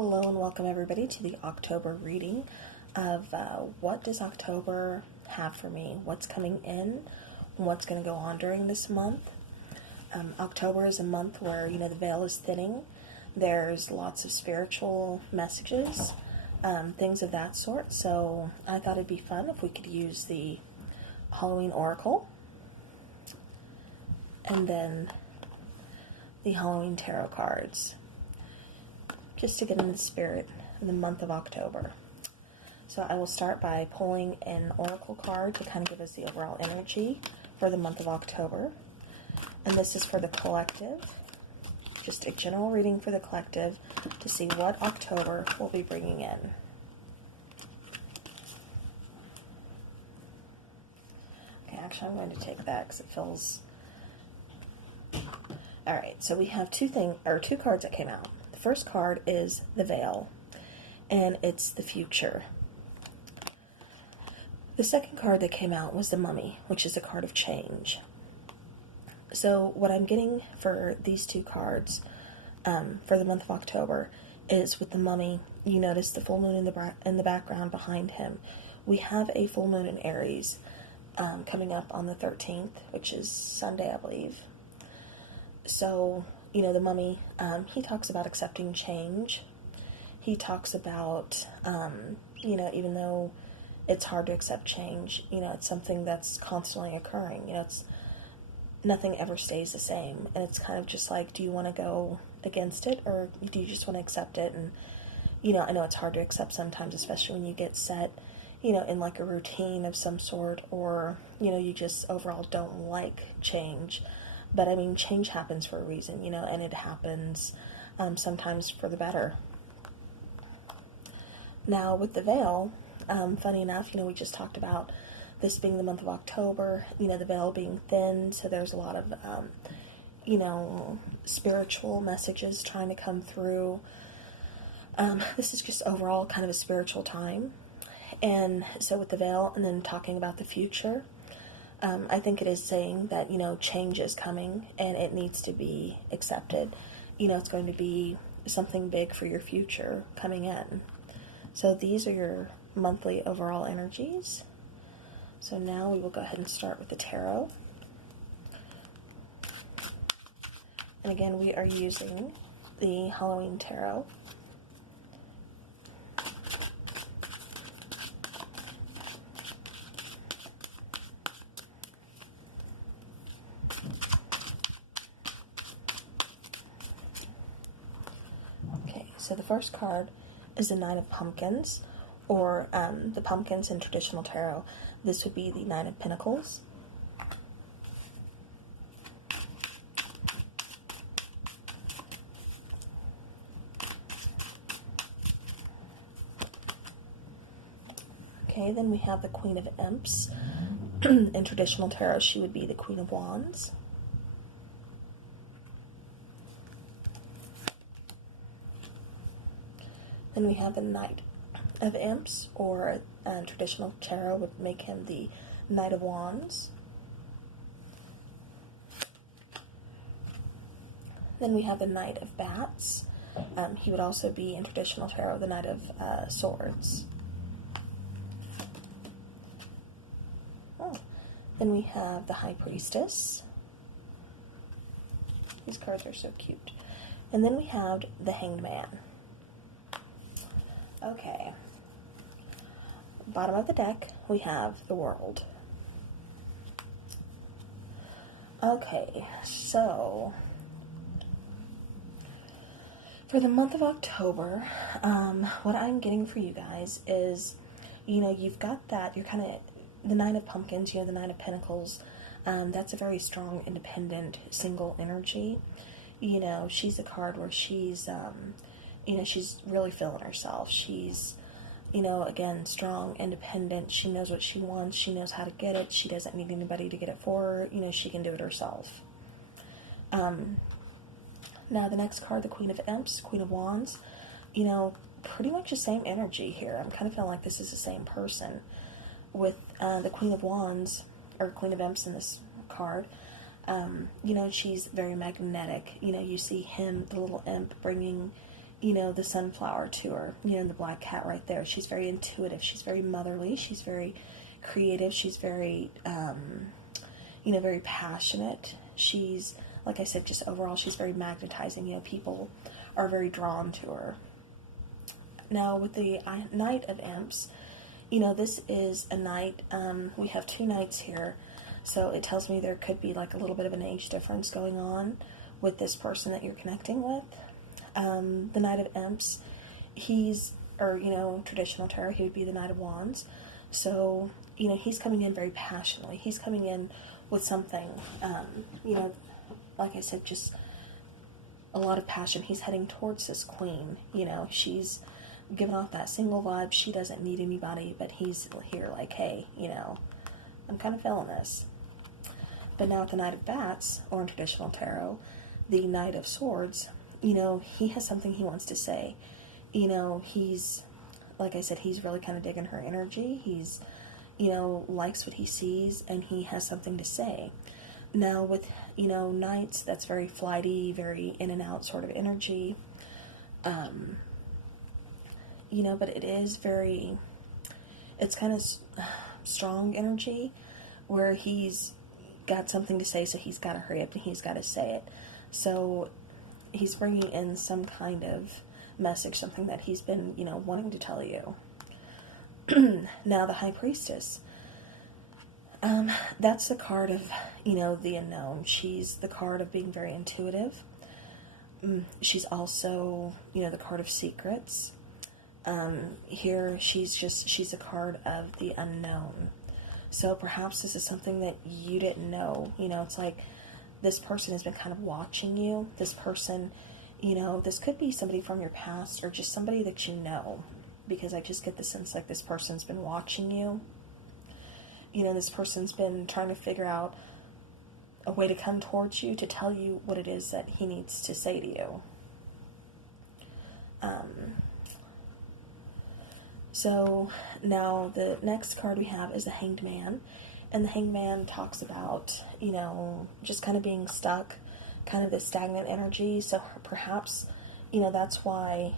Hello and welcome everybody to the October reading of what does October have for me, what's coming in, what's going to go on during this month. October is a month where, the veil is thinning. There's lots of spiritual messages, things of that sort. So I thought it'd be fun if we could use the Halloween Oracle and then the Halloween Tarot cards, just to get in the spirit in the month of October. So I will start by pulling an oracle card to kind of give us the overall energy for the month of October. And this is for the collective, just a general reading for the collective to see what October will be bringing in. Okay, actually I'm going to take that because it feels... Alright, so we have two cards that came out. The first card is the Veil, and it's the future. The second card that came out was the Mummy, which is a card of change. So what I'm getting for these two cards for the month of October is with the Mummy, you notice the full moon in the background behind him. We have a full moon in Aries coming up on the 13th, which is Sunday, I believe. So, the Mummy, he talks about accepting change. He talks about, even though it's hard to accept change, it's something that's constantly occurring. It's nothing ever stays the same. And it's kind of just like, do you want to go against it or do you just want to accept it? And, I know it's hard to accept sometimes, especially when you get set, in like a routine of some sort, or, you just overall don't like change. But I mean, change happens for a reason, and it happens sometimes for the better. Now, with the Veil, funny enough, we just talked about this being the month of October, the veil being thin, so there's a lot of, spiritual messages trying to come through. This is just overall kind of a spiritual time. And so with the Veil, and then talking about the future, I think it is saying that, change is coming and it needs to be accepted. It's going to be something big for your future coming in. So these are your monthly overall energies. So now we will go ahead and start with the tarot. And again, we are using the Halloween Tarot. So the first card is the Nine of Pumpkins, or the pumpkins in traditional tarot. This would be the Nine of Pentacles. Okay, then we have the Queen of Imps. In traditional tarot, she would be the Queen of Wands. Then we have the Knight of Imps, or traditional tarot would make him the Knight of Wands. Then we have the Knight of Bats. He would also be in traditional tarot the Knight of Swords. Then we have the High Priestess. These cards are so cute. And then we have the Hanged Man. Okay, bottom of the deck, we have the World. Okay, so for the month of October, what I'm getting for you guys is, you've got that, you're kind of, the Nine of Pumpkins, the Nine of Pentacles, that's a very strong, independent, single energy. She's a card where she's, she's really feeling herself. She's, again, strong, independent. She knows what she wants. She knows how to get it. She doesn't need anybody to get it for her. She can do it herself. Now, the next card, the Queen of Imps, Queen of Wands, pretty much the same energy here. I'm kind of feeling like this is the same person. With the Queen of Wands, or Queen of Imps in this card, she's very magnetic. You see him, the little imp, bringing, the sunflower to her, the black cat right there. She's very intuitive. She's very motherly. She's very creative. She's very, very passionate. She's, like I said, just overall, she's very magnetizing. People are very drawn to her. Now, with the Knight of Imps, this is a knight. We have 2 knights here. So it tells me there could be like a little bit of an age difference going on with this person that you're connecting with. The Knight of Imps, traditional tarot, he would be the Knight of Wands. So, he's coming in very passionately. He's coming in with something, like I said, just a lot of passion. He's heading towards this queen. She's giving off that single vibe. She doesn't need anybody, but he's here like, hey, I'm kind of feeling this. But now with the Knight of Bats, or in traditional tarot, the Knight of Swords, he has something he wants to say. He's, like I said, he's really kind of digging her energy. He's, likes what he sees, and he has something to say. Now with, knights, that's very flighty, very in and out sort of energy. But it is very, it's kind of strong energy where he's got something to say, so he's got to hurry up and he's got to say it. So he's bringing in some kind of message, something that he's been, wanting to tell you. Now the High Priestess. That's the card of, the unknown. She's the card of being very intuitive. She's also, the card of secrets. Here she's a card of the unknown. So perhaps this is something that you didn't know. It's like this person has been kind of watching you. This person, this could be somebody from your past or just somebody that you know. Because I just get the sense like this person's been watching you. This person's been trying to figure out a way to come towards you to tell you what it is that he needs to say to you. So now the next card we have is the Hanged Man. And the Hanged Man talks about, just kind of being stuck, kind of this stagnant energy. So perhaps, that's why,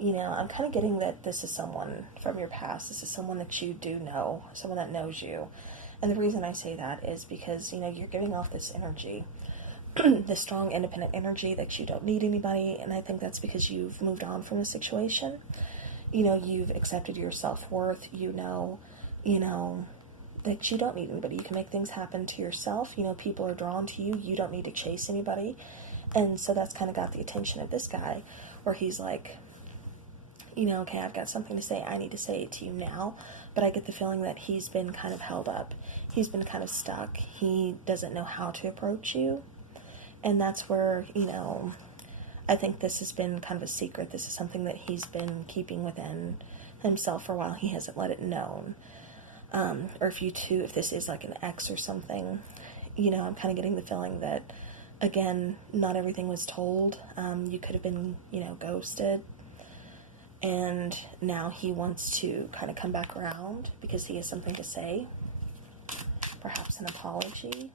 I'm kind of getting that this is someone from your past. This is someone that you do know, someone that knows you. And the reason I say that is because, you're giving off this energy, this strong, independent energy that you don't need anybody. And I think that's because you've moved on from the situation. You've accepted your self-worth. That you don't need anybody. You can make things happen to yourself. People are drawn to you. You don't need to chase anybody. And so that's kind of got the attention of this guy, where he's like, okay, I've got something to say. I need to say it to you now. But I get the feeling that he's been kind of held up. He's been kind of stuck. He doesn't know how to approach you. And that's where, I think this has been kind of a secret. This is something that he's been keeping within himself for a while. He hasn't let it known. Or if this is like an ex or something, I'm kind of getting the feeling that, again, not everything was told. You could have been, ghosted. And now he wants to kind of come back around because he has something to say. Perhaps an apology.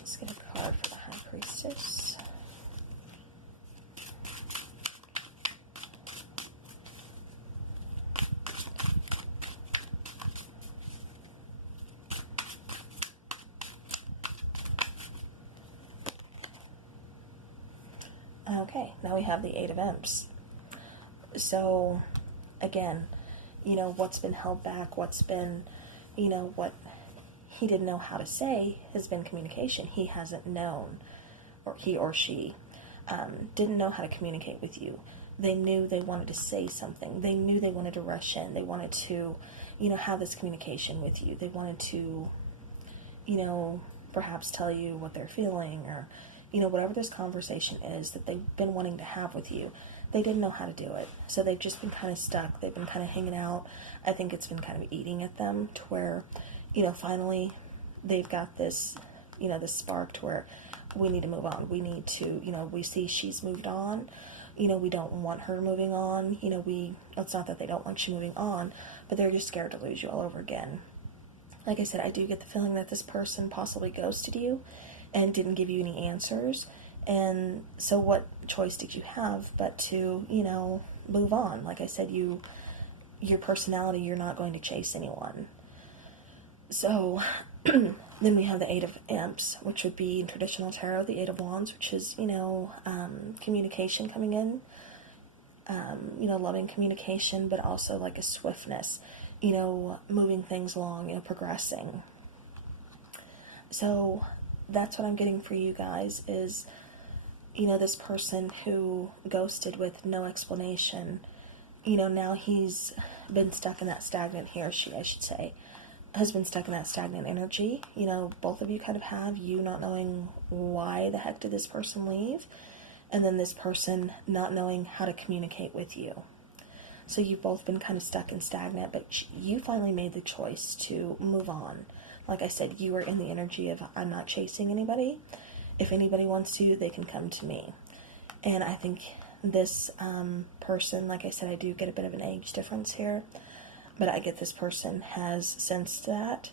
Let's get a card for the High Priestess. Okay, now we have the Eight of Imps. So, again, what's been held back, what's been, what he didn't know how to say has been communication. He hasn't known, or he or she didn't know how to communicate with you. They knew they wanted to say something. They knew they wanted to rush in. They wanted to, have this communication with you. They wanted to, perhaps tell you what they're feeling, or, whatever this conversation is that they've been wanting to have with you. They didn't know how to do it. So they've just been kind of stuck. They've been kind of hanging out. I think it's been kind of eating at them to where, finally they've got this, this spark to where we need to move on. We need to, we see she's moved on. We don't want her moving on. It's not that they don't want you moving on, but they're just scared to lose you all over again. Like I said, I do get the feeling that this person possibly ghosted you and didn't give you any answers. And so what choice did you have but to, move on? Like I said, your personality, you're not going to chase anyone. So then we have the Eight of Imps, which would be in traditional tarot, the Eight of Wands, which is, communication coming in, loving communication, but also like a swiftness, moving things along, progressing. So that's what I'm getting for you guys is, this person who ghosted with no explanation, now he's been stuck in that stagnant, he or she, I should say, has been stuck in that stagnant energy. Both of you kind of have, you not knowing why the heck did this person leave, and then this person not knowing how to communicate with you. So you've both been kind of stuck and stagnant, but you finally made the choice to move on. Like I said, you were in the energy of, I'm not chasing anybody. If anybody wants to, they can come to me. And I think this person, like I said, I do get a bit of an age difference here, but I get this person has sensed that.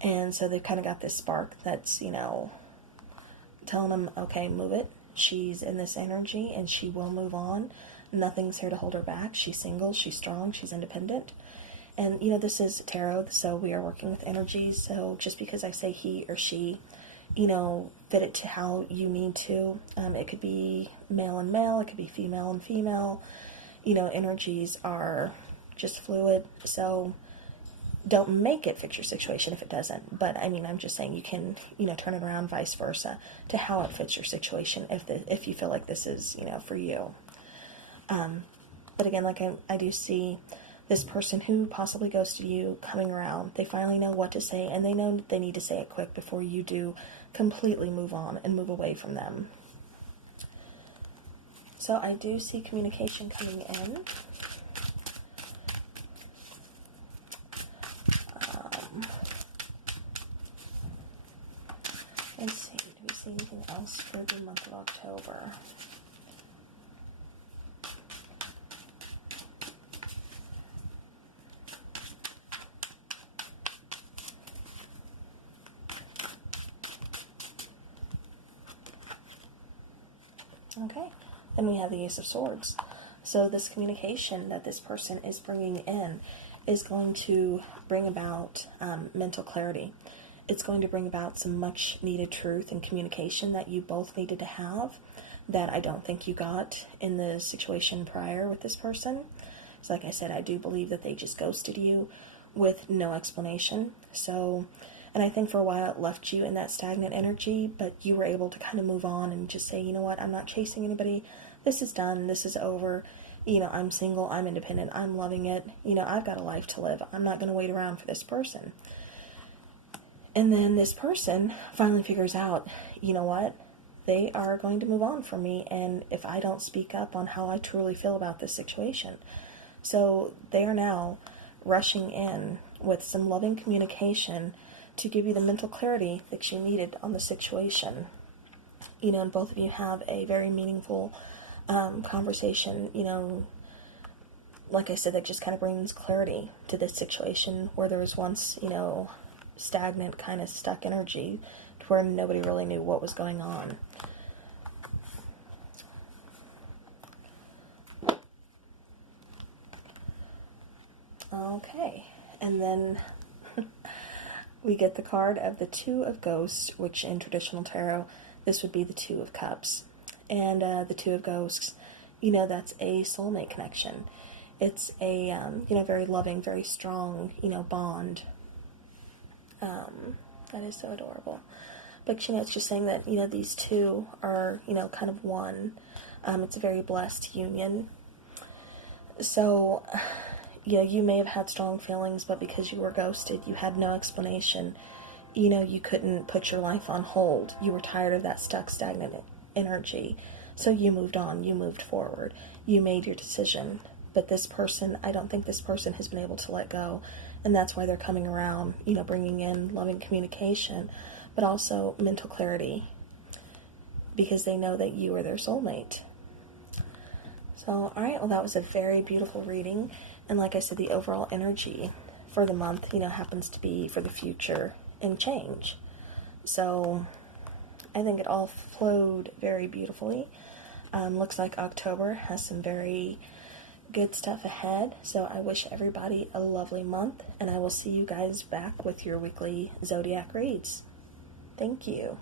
And so they've kind of got this spark that's, telling them, okay, move it. She's in this energy and she will move on. Nothing's here to hold her back. She's single, she's strong, she's independent. And, this is tarot, so we are working with energies. So just because I say he or she, fit it to how you need to. It could be male and male, it could be female and female. Energies are just fluid. So don't make it fit your situation if it doesn't. But I'm just saying you can, turn it around, vice versa, to how it fits your situation if you feel like this is, for you. But again, like I do see this person who possibly ghosted you coming around. They finally know what to say, and they know they need to say it quick before you do completely move on and move away from them. So I do see communication coming in. Let's see, do we see anything else for the month of October? Okay, then we have the Ace of Swords. So this communication that this person is bringing in is going to bring about mental clarity. It's going to bring about some much needed truth and communication that you both needed to have that I don't think you got in the situation prior with this person. So like I said, I do believe that they just ghosted you with no explanation. So, and I think for a while it left you in that stagnant energy, but you were able to kind of move on and just say, you know what, I'm not chasing anybody. This is done. This is over. I'm single. I'm independent. I'm loving it. I've got a life to live. I'm not going to wait around for this person. And then this person finally figures out, you know what? They are going to move on from me, and if I don't speak up on how I truly feel about this situation. So they are now rushing in with some loving communication to give you the mental clarity that you needed on the situation. And both of you have a very meaningful conversation, like I said, that just kind of brings clarity to this situation where there was once, stagnant, kind of stuck energy to where nobody really knew what was going on. Okay, and then we get the card of the Two of Ghosts, which in traditional tarot, this would be the Two of Cups. And the Two of Ghosts, that's a soulmate connection. It's a, very loving, very strong, bond. That is so adorable. But, it's just saying that, these two are, kind of one. It's a very blessed union. So, you may have had strong feelings, but because you were ghosted, you had no explanation. You couldn't put your life on hold. You were tired of that stuck, stagnant energy. So you moved on. You moved forward. You made your decision. But this person, I don't think this person has been able to let go. And that's why they're coming around, bringing in loving communication, but also mental clarity. Because they know that you are their soulmate. So, alright, well, that was a very beautiful reading. And like I said, the overall energy for the month, happens to be for the future and change. So I think it all flowed very beautifully. Looks like October has some very good stuff ahead. So I wish everybody a lovely month, and I will see you guys back with your weekly Zodiac reads. Thank you.